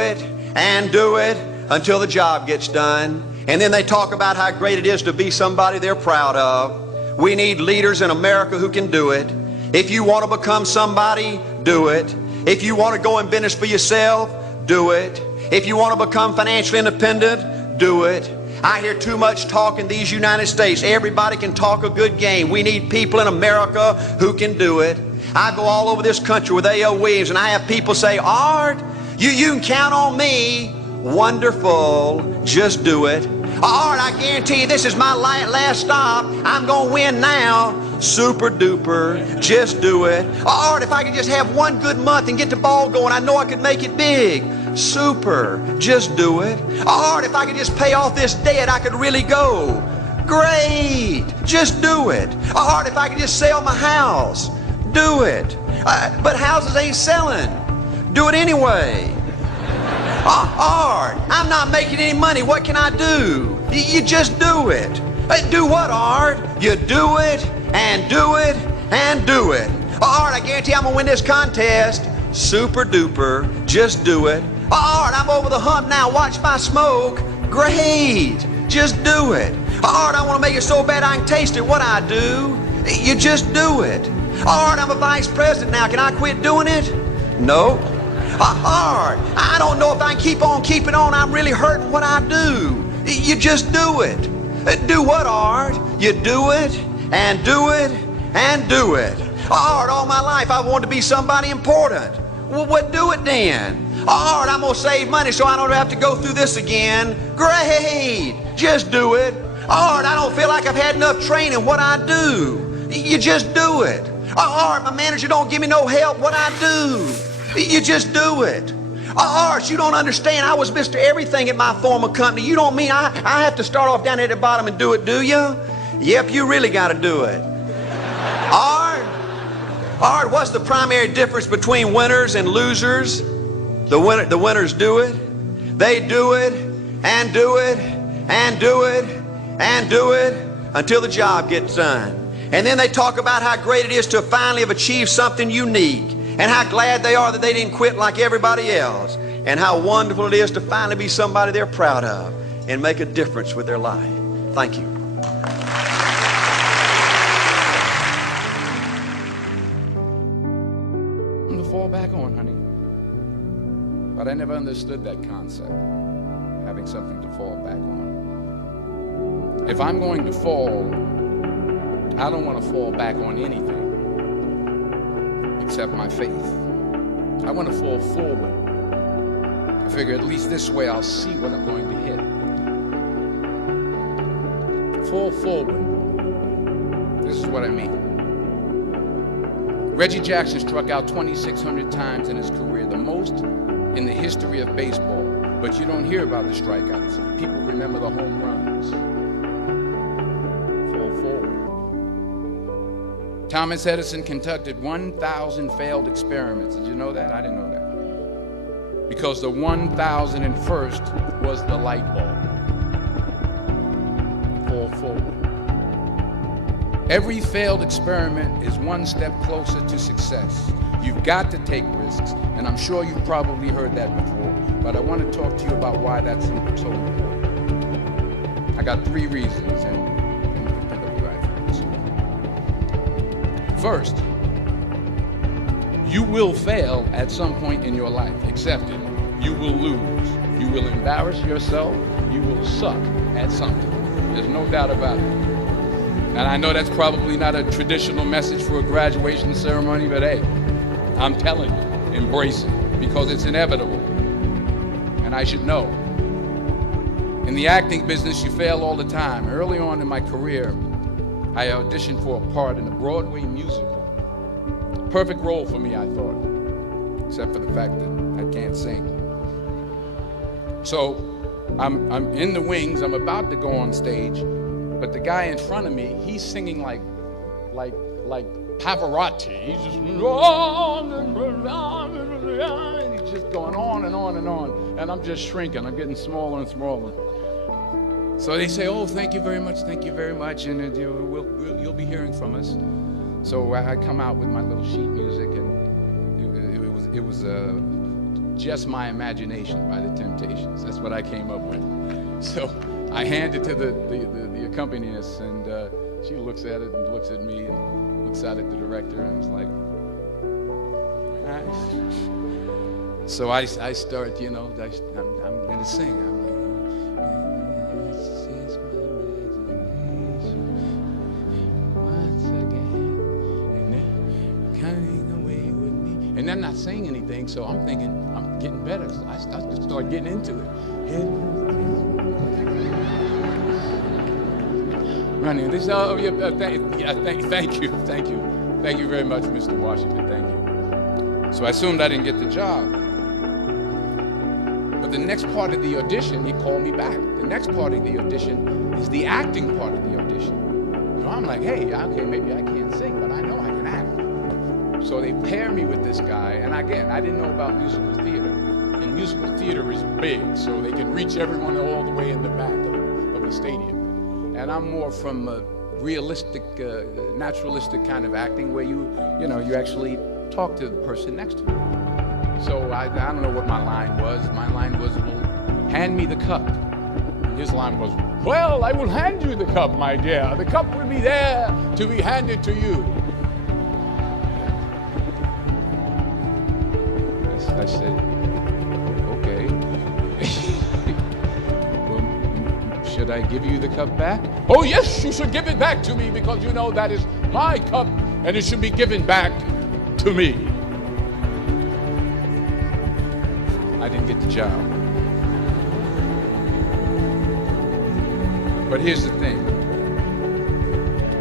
it and do it until the job gets done. And then they talk about how great it is to be somebody they're proud of. We need leaders in America who can do it. If you want to become somebody, do it. If you want to go in business for yourself, do it. If you want to become financially independent, do it. I hear too much talk in these United States. Everybody can talk a good game. We need people in America who can do it. I go all over this country with A.L. Williams, and I have people say, Art, you can count on me. Wonderful. Just do it. Art, I guarantee you this is my last stop. I'm going to win now. Super duper. Just do it. Art, if I could just have one good month and get the ball going, I know I could make it big. Super. Just do it. Art, if I could just pay off this debt, I could really go. Great. Just do it. Art, if I could just sell my house. Do it. But houses ain't selling. Do it anyway. Art, I'm not making any money. What can I do? You just do it. Do what, Art? You do it and do it and do it. Art, I guarantee I'm going to win this contest. Super duper. Just do it. Art, I'm over the hump now. Watch my smoke. Great. Just do it. Art, I want to make it so bad I can taste it. What I do? You just do it. Art, I'm a vice president now. Can I quit doing it? No. Art, I don't know if I can keep on keeping on. I'm really hurting. What I do? You just do it. Do what, Art? You do it and do it and do it. Art, all my life I wanted to be somebody important. Well, what do it then? Art, I'm going to save money so I don't have to go through this again. Great. Just do it. Art, I don't feel like I've had enough training. What I do? You just do it. Art, my manager don't give me no help. What I do? You just do it. Art, you don't understand. I was Mr. Everything at my former company. You don't mean I have to start off down at the bottom and do it, do you? Yep, you really got to do it. Art, what's the primary difference between winners and losers? The winners do it. They do it and do it and do it and do it until the job gets done. And then they talk about how great it is to finally have achieved something unique, and how glad they are that they didn't quit like everybody else, and how wonderful it is to finally be somebody they're proud of and make a difference with their life. Thank you. To fall back on, honey. But I never understood that concept, having something to fall back on. If I'm going to fall, I don't want to fall back on anything except my faith. I want to fall forward. I figure at least this way I'll see what I'm going to hit. Fall forward. This is what I mean. Reggie Jackson struck out 2,600 times in his career, the most in the history of baseball. But you don't hear about the strikeouts. People remember the home runs. Fall forward. Thomas Edison conducted 1,000 failed experiments. Did you know that? I didn't know that. Because the 1,001st was the light bulb. Fall forward. Every failed experiment is one step closer to success. You've got to take risks, and I'm sure you've probably heard that before, but I want to talk to you about why that's so important. I got 3 reasons, and you can pick up your iPhones. First, you will fail at some point in your life. Accept it. You will lose. You will embarrass yourself. You will suck at something. There's no doubt about it. And I know that's probably not a traditional message for a graduation ceremony, but hey, I'm telling you, embrace it, because it's inevitable. And I should know. In the acting business, you fail all the time. Early on in my career, I auditioned for a part in a Broadway musical. Perfect role for me, I thought, except for the fact that I can't sing. So I'm in the wings, I'm about to go on stage, but the guy in front of me, he's singing like Pavarotti. He's just going on and on and on, and I'm just shrinking. I'm getting smaller and smaller. So they say, "Oh, thank you very much, and you'll be hearing from us." So I come out with my little sheet music, and it was Just My Imagination by the Temptations. That's what I came up with. So I hand it to the accompanist, and she looks at it and looks at me and looks out at the director and is like, all right. So I start, I'm going to sing. I'm like, this is my imagination once again, and then coming away with me. And I'm not saying anything, so I'm thinking I'm getting better. So I start getting into it. Running. This, thank you very much, Mr. Washington. Thank you. So I assumed I didn't get the job. But the next part of the audition, he called me back. The next part of the audition is the acting part of the audition. So I'm like, hey, okay, maybe I can't sing, but I know I can act. So they pair me with this guy, and again, I didn't know about musical theater. And musical theater is big, so they can reach everyone all the way in the back of the stadium. And I'm more from a realistic, naturalistic kind of acting where you actually talk to the person next to you. So I don't know what my line was. My line was, well, hand me the cup. And his line was, well, I will hand you the cup, my dear. The cup will be there to be handed to you. I said, okay. Well, should I give you the cup back? Oh, yes, you should give it back to me because you know that is my cup and it should be given back to me. I didn't get the job. But here's the thing.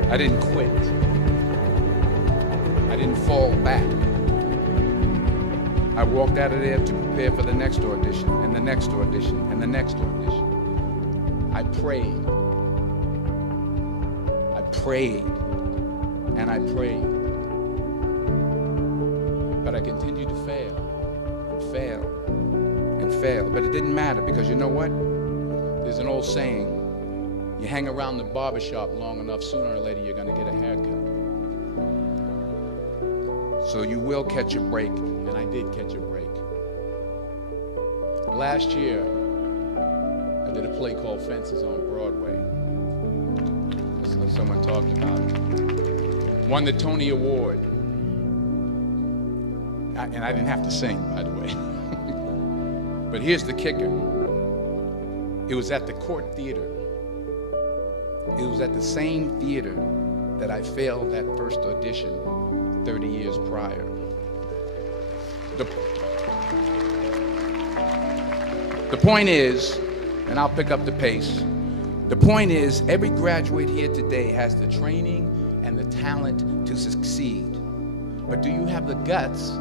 I didn't quit. I didn't fall back. I walked out of there to prepare for the next audition, and the next audition, and the next audition. I prayed. I prayed. And I prayed. But I continued to fail, and fail, and fail. But it didn't matter because you know what? There's an old saying, you hang around the barbershop long enough, sooner or later you're going to get a haircut. So you will catch a break, and I did catch a break. Last year, I did a play called Fences on Broadway. Someone talked about it. Won the Tony Award. And I didn't have to sing, by the way. But here's the kicker. It was at the Court Theater. It was at the same theater that I failed that first audition 30 years prior. The point is, and I'll pick up the pace, the point is every graduate here today has the training and the talent to succeed. But do you have the guts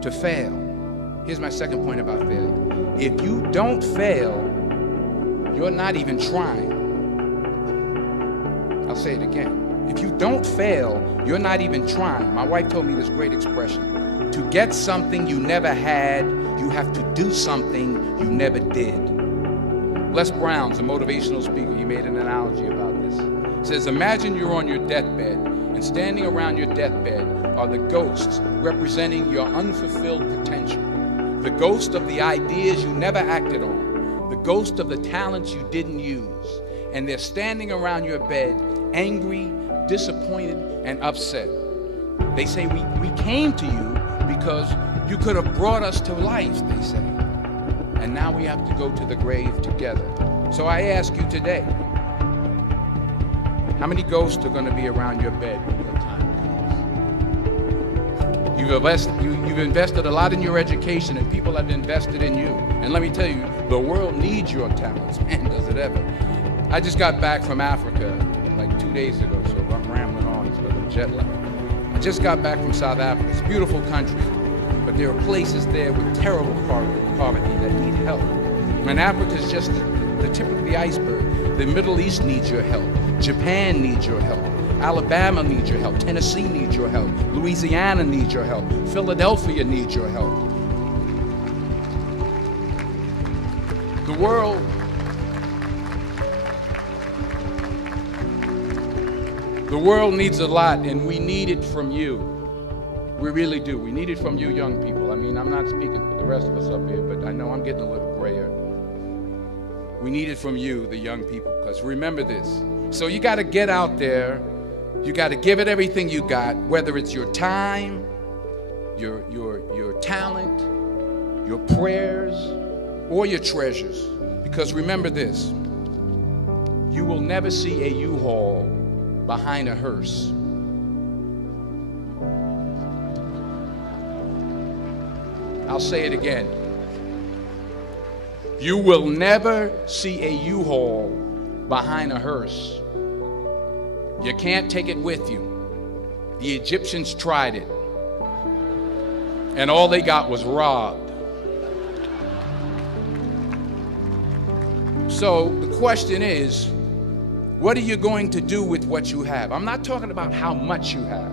to fail? Here's my second point about failure. If you don't fail, you're not even trying. I'll say it again. If you don't fail, you're not even trying. My wife told me this great expression. To get something you never had, you have to do something you never did. Les Brown's a motivational speaker. He made an analogy about this. He says, imagine you're on your deathbed, and standing around your deathbed are the ghosts representing your unfulfilled potential. The ghost of the ideas you never acted on. The ghost of the talents you didn't use. And they're standing around your bed, angry, disappointed, and upset. They say, we came to you because you could have brought us to life, they say. And now we have to go to the grave together. So I ask you today, how many ghosts are going to be around your bed when your time comes? You've invested a lot in your education, and people have invested in you. And let me tell you, the world needs your talents, man, does it ever. I just got back from Africa like 2 days ago, so if I'm rambling on, it's because I'm jet lagged. I just got back from South Africa. It's a beautiful country, but there are places there with terrible poverty that need help. And Africa is just the tip of the iceberg. The Middle East needs your help. Japan needs your help. Alabama needs your help. Tennessee needs your help. Louisiana needs your help. Philadelphia needs your help. The world needs a lot, and we need it from you. We really do. We need it from you young people. I mean, I'm not speaking for the rest of us up here, but I know I'm getting a little grayer. We need it from you, the young people, because remember this. So you got to get out there. You got to give it everything you got, whether it's your time, your talent, your prayers, or your treasures. Because remember this, you will never see a U-Haul behind a hearse. I'll say it again. You will never see a U-Haul behind a hearse. You can't take it with you. The Egyptians tried it, and all they got was robbed. So the question is, what are you going to do with what you have? I'm not talking about how much you have.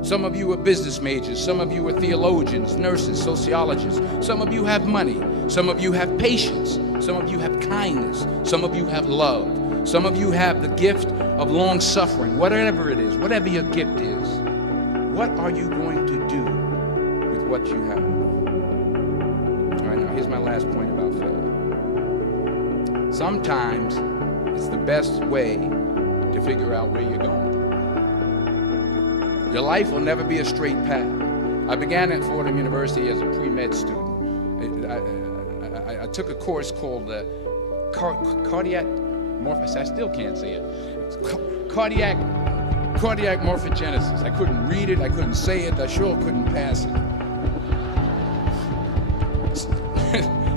Some of you are business majors, some of you are theologians, nurses, sociologists. Some of you have money, some of you have patience, some of you have kindness, some of you have love. Some of you have the gift of long suffering, whatever it is, whatever your gift is. What are you going to do with what you have? All right, now here's my last point about failure. Sometimes it's the best way to figure out where you're going. Your life will never be a straight path. I began at Fordham University as a pre-med student. I took a course called cardiac morphogenesis. I still can't say it. Cardiac morphogenesis. I couldn't read it. I couldn't say it. I sure couldn't pass it.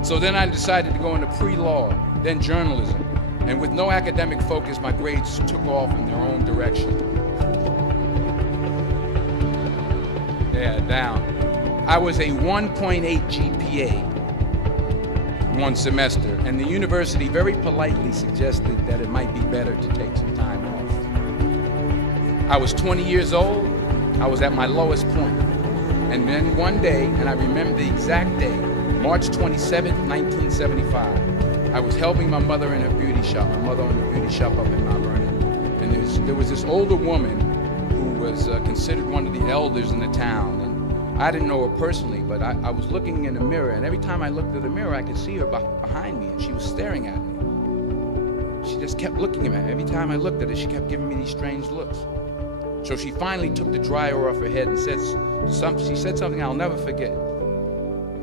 So then I decided to go into pre-law, then journalism. And with no academic focus, my grades took off in their own direction. Yeah, down. I was a 1.8 GPA one semester, and the university very politely suggested that it might be better to take some time off. I was 20 years old. I was at my lowest point. And then one day, and I remember the exact day, March 27th, 1975, I was helping my mother in her beauty shop. My mother owned a beauty shop up in Mount Vernon. And there was this older woman who was considered one of the elders in the town. I didn't know her personally, but I was looking in the mirror, and every time I looked at the mirror, I could see her behind me, and she was staring at me. She just kept looking at me. Every time I looked at her, she kept giving me these strange looks. So she finally took the dryer off her head and said something I'll never forget.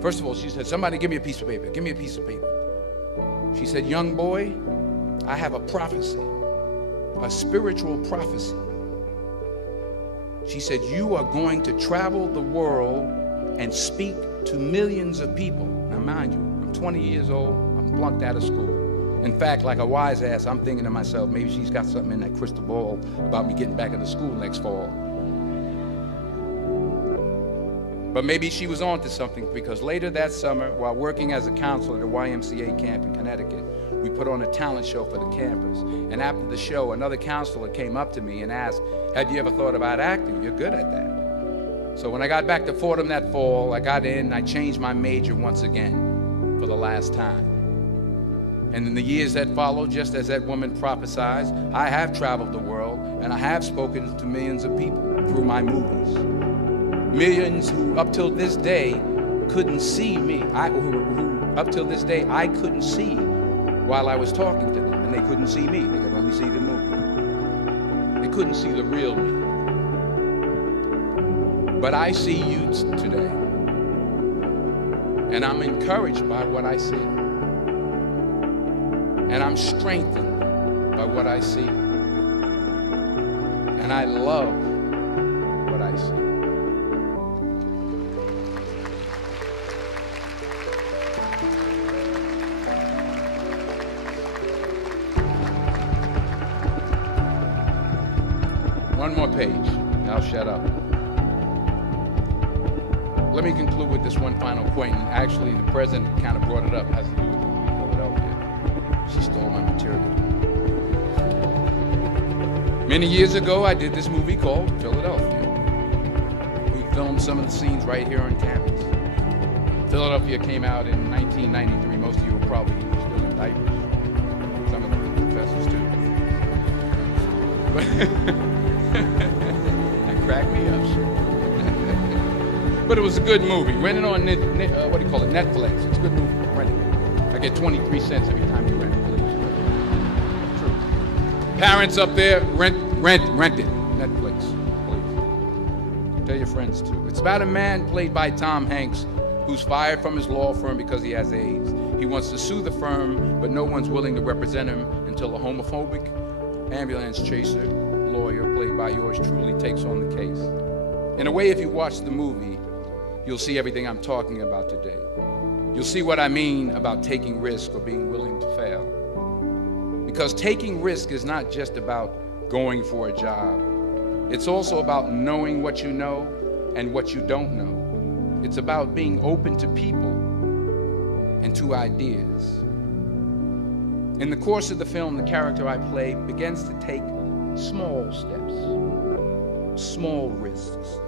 First of all, she said, "Somebody give me a piece of paper. Give me a piece of paper." She said, "Young boy, I have a prophecy, a spiritual prophecy." She said, "You are going to travel the world and speak to millions of people." Now, mind you, I'm 20 years old. I'm flunked out of school. In fact, like a wise ass, I'm thinking to myself, maybe she's got something in that crystal ball about me getting back into school next fall. But maybe she was on to something, because later that summer, while working as a counselor at a YMCA camp in Connecticut, we put on a talent show for the campers. And after the show, another counselor came up to me and asked, "Have you ever thought about acting? You're good at that." So when I got back to Fordham that fall, I got in and I changed my major once again for the last time. And in the years that followed, just as that woman prophesied, I have traveled the world and I have spoken to millions of people through my movies. Millions who up till this day couldn't see me. Who up till this day I couldn't see while I was talking to them, and they couldn't see me. They could only see the movie. They couldn't see the real me. But I see you today, and I'm encouraged by what I see, and I'm strengthened by what I see, and I love what I see. One more page, and I'll shut up. Let me conclude with this one final point, and actually the president kind of brought it up. It has to do with Philadelphia. She stole my material. Many years ago, I did this movie called Philadelphia. We filmed some of the scenes right here on campus. Philadelphia came out in 1993. Most of you were probably still in diapers. Some of the professors too. That cracked me up. But it was a good movie. Rent it on, what do you call it, Netflix. It's a good movie. Rent it. I get 23 cents every time you rent it, please. True. Parents up there, rent it. Netflix, please. Tell your friends too. It's about a man played by Tom Hanks who's fired from his law firm because he has AIDS. He wants to sue the firm, but no one's willing to represent him until a homophobic ambulance chaser lawyer, played by yours truly, takes on the case. In a way, if you watch the movie, you'll see everything I'm talking about today. You'll see what I mean about taking risk or being willing to fail. Because taking risk is not just about going for a job. It's also about knowing what you know and what you don't know. It's about being open to people and to ideas. In the course of the film, the character I play begins to take small steps, small risks.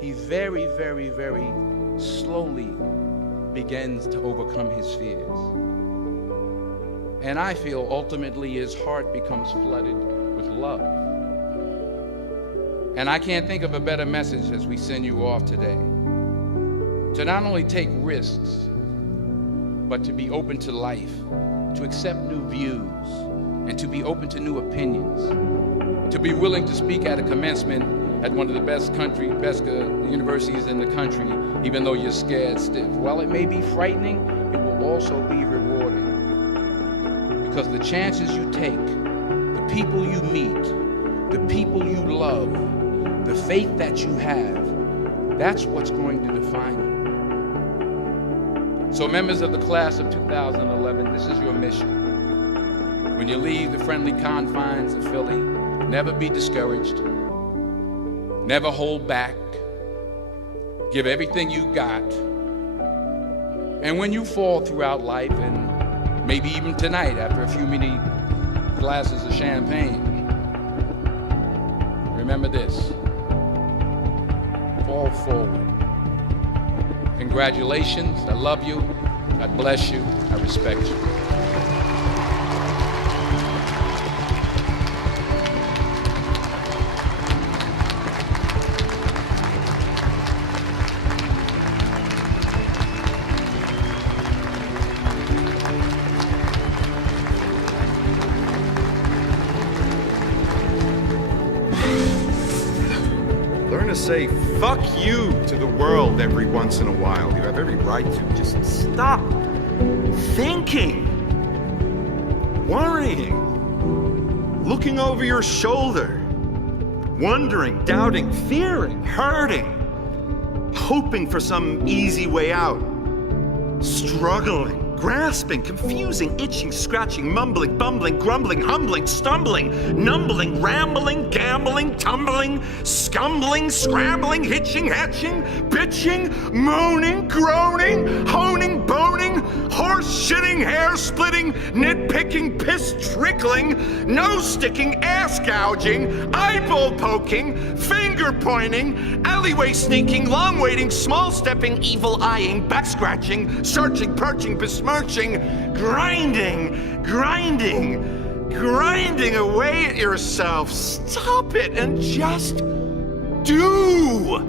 He very, very, very slowly begins to overcome his fears. And I feel ultimately his heart becomes flooded with love. And I can't think of a better message as we send you off today. To not only take risks, but to be open to life, to accept new views, and to be open to new opinions, to be willing to speak at a commencement at one of the best universities in the country, even though you're scared stiff. While it may be frightening, it will also be rewarding. Because the chances you take, the people you meet, the people you love, the faith that you have, that's what's going to define you. So members of the class of 2011, this is your mission. When you leave the friendly confines of Philly, never be discouraged, never hold back, give everything you got. And when you fall throughout life, and maybe even tonight after a few many glasses of champagne, remember this: fall forward. Congratulations, I love you, God bless you, I respect you. Learn to say fuck you to the world every once in a while. You have every right to. Just stop thinking, worrying, looking over your shoulder, wondering, doubting, fearing, hurting, hoping for some easy way out, struggling, grasping, confusing, itching, scratching, mumbling, bumbling, grumbling, humbling, stumbling, numbling, rambling, gambling, tumbling, scumbling, scrambling, hitching, hatching, bitching, moaning, groaning, honing, boning, horse shitting, hair splitting, nitpicking, piss trickling, nose sticking, ass gouging, eyeball poking, finger pointing, alleyway sneaking, long waiting, small stepping, evil eyeing, back scratching, searching, perching, besmirching, grinding away at yourself. Stop it and just do.